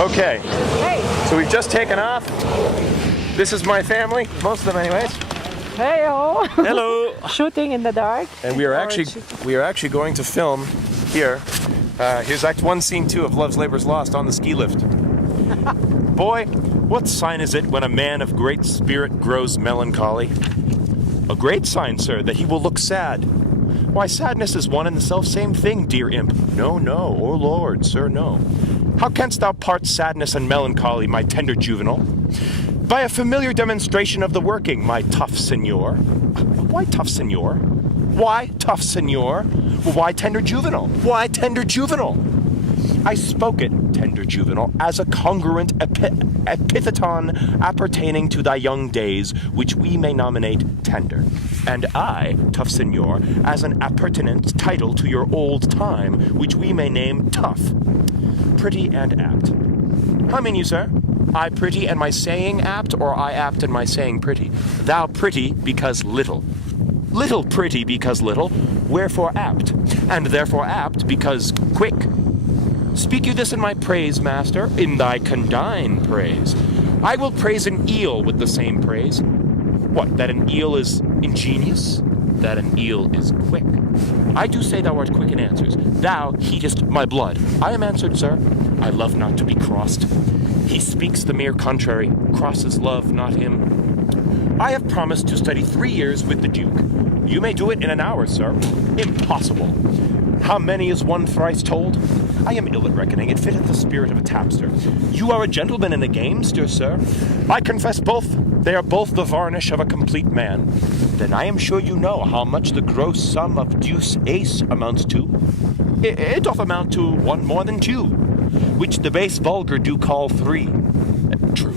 Okay, Hey. so we've just taken off. This is my family, most of them anyways. Hey-o. Hello. Shooting in the dark. And we are actually going to film here. Here's Act 1, Scene 2 of Love's Labour's Lost on the ski lift. Boy, what sign is it when a man of great spirit grows melancholy? A great sign, sir, that he will look sad. Why, sadness is one and the self-same thing, dear imp. No, no, oh Lord, sir, no. How canst thou part sadness and melancholy, my tender juvenile? By a familiar demonstration of the working, my tough senor. Why tough senor? Why tough senor? Well, why tender juvenile? Why tender juvenile? I spoke it, tender juvenile, as a congruent epitheton appertaining to thy young days, which we may nominate tender. And I, tough senor, as an appurtenant title to your old time, which we may name tough. Pretty and apt. How mean you, sir? I pretty and my saying apt, or I apt and my saying pretty? Thou pretty because little. Little pretty because little, wherefore apt, and therefore apt because quick. Speak you this in my praise, master, in thy condign praise. I will praise an eel with the same praise. What, that an eel is ingenious? That an eel is quick? I do say thou art quick in answers. Thou heatest my blood. I am answered, sir. I love not to be crossed. He speaks the mere contrary, crosses love, not him. I have promised to study 3 years with the Duke. You may do it in an hour, sir. Impossible. How many is one thrice told? I am ill at reckoning, it fitteth the spirit of a tapster. You are a gentleman and a gamester, sir. I confess both, they are both the varnish of a complete man. Then I am sure you know how much the gross sum of deuce ace amounts to. It doth amount to one more than two, which the base vulgar do call three. True.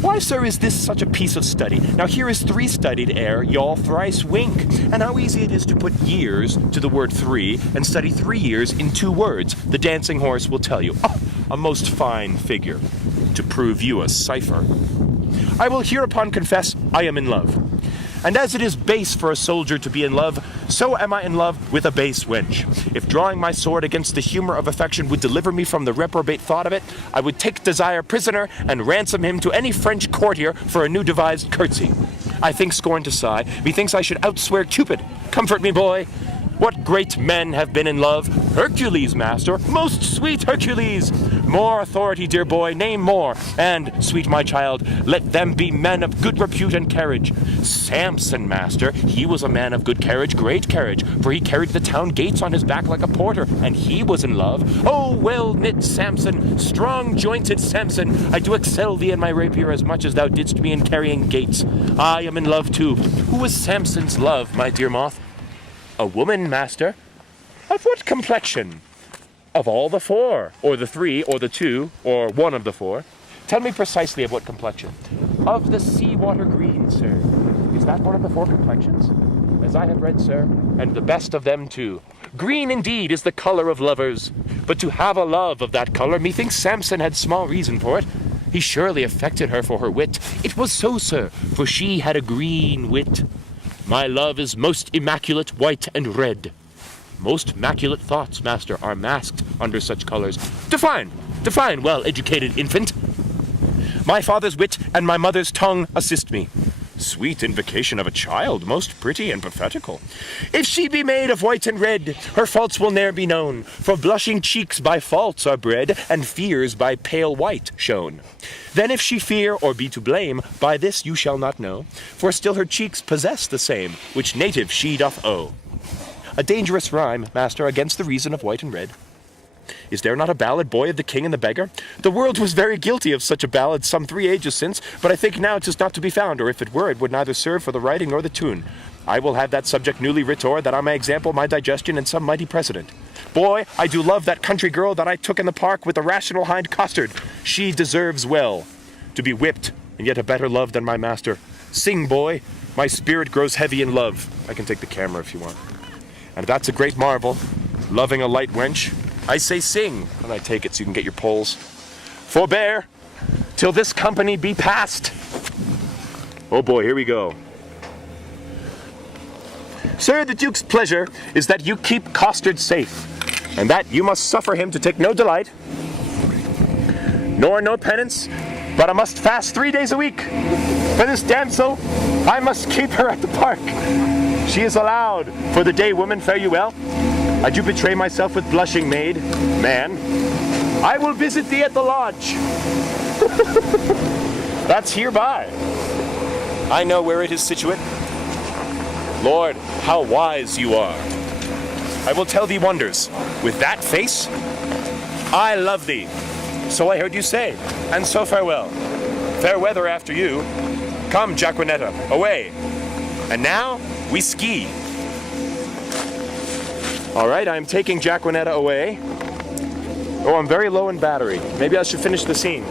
Why, sir, is this such a piece of study? Now here is 3 studied ere y'all thrice wink, and how easy it is to put years to the word 3 and study 3 years in 2 words. The dancing horse will tell you. Oh, a most fine figure, to prove you a cipher. I will hereupon confess I am in love. And as it is base for a soldier to be in love, so am I in love with a base wench. If drawing my sword against the humor of affection would deliver me from the reprobate thought of it, I would take desire prisoner and ransom him to any French courtier for a new devised curtsy. I think scorn to sigh, methinks I should outswear Cupid. Comfort me, boy. What great men have been in love? Hercules, master, most sweet Hercules. More authority, dear boy, name more. And, sweet my child, let them be men of good repute and carriage. Samson, master, he was a man of good carriage, great carriage, for he carried the town gates on his back like a porter, and he was in love. Oh, well-knit Samson, strong-jointed Samson, I do excel thee in my rapier as much as thou didst me in carrying gates. I am in love too. Who was Samson's love, my dear moth? A woman, master. Of what complexion? Of all the 4, or the 3, or the 2, or one of the 4. Tell me precisely of what complexion. Of the sea-water green, sir. Is that one of the 4 complexions? As I have read, sir, and the best of them too. Green indeed is the color of lovers, but to have a love of that color, methinks Samson had small reason for it. He surely affected her for her wit. It was so, sir, for she had a green wit. My love is most immaculate, white and red. Most immaculate thoughts, master, are masked under such colors. Define, well-educated infant. My father's wit and my mother's tongue assist me. Sweet invocation of a child, most pretty and pathetical. If she be made of white and red, her faults will ne'er be known, for blushing cheeks by faults are bred, and fears by pale white shown. Then if she fear or be to blame, by this you shall not know, for still her cheeks possess the same, which native she doth owe. A dangerous rhyme, master, against the reason of white and red. Is there not a ballad, Boy, of the King and the Beggar? The world was very guilty of such a ballad some 3 ages since, but I think now 'tis not to be found, or if it were, it would neither serve for the writing nor the tune. I will have that subject newly writ o'er, that I may example my digestion in some mighty precedent. Boy, I do love that country girl that I took in the park with the rational hind costard. She deserves well to be whipped, and yet a better love than my master. Sing, boy, my spirit grows heavy in love. I can take the camera if you want. And that's a great marvel, loving a light wench. I say sing, and I take it so you can get your poles. Forbear, till this company be past. Oh boy, here we go. Sir, the Duke's pleasure is that you keep Costard safe, and that you must suffer him to take no delight nor no penance, but I must fast 3 days a week. For this damsel, I must keep her at the park. She is allowed. For the day, woman, fare you well. I do betray myself with blushing maid. Man, I will visit thee at the lodge. That's hereby. I know where it is situate. Lord, how wise you are. I will tell thee wonders. With that face, I love thee. So I heard you say, and so farewell. Fair weather after you. Come, Jacquinetta, away. And now, we ski. All right, I'm taking Jacquinetta away. Oh, I'm very low in battery. Maybe I should finish the scene.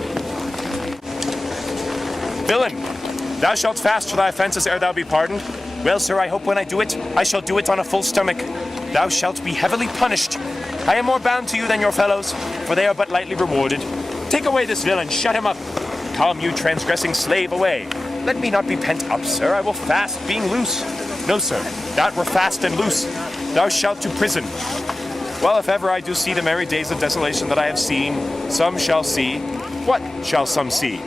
Villain, thou shalt fast for thy offences ere thou be pardoned. Well, sir, I hope when I do it, I shall do it on a full stomach. Thou shalt be heavily punished. I am more bound to you than your fellows, for they are but lightly rewarded. Take away this villain, shut him up. Come, you transgressing slave, away. Let me not be pent up, sir. I will fast, being loose. No, sir, that were fast and loose. Thou shalt to prison. Well, if ever I do see the merry days of desolation that I have seen, some shall see. What shall some see?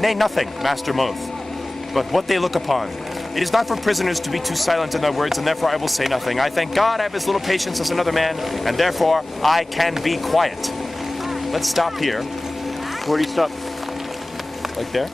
Nay, nothing, Master Moth, but what they look upon. It is not for prisoners to be too silent in their words, and therefore I will say nothing. I thank God I have as little patience as another man, and therefore I can be quiet. Let's stop here. Where do you stop? Like there?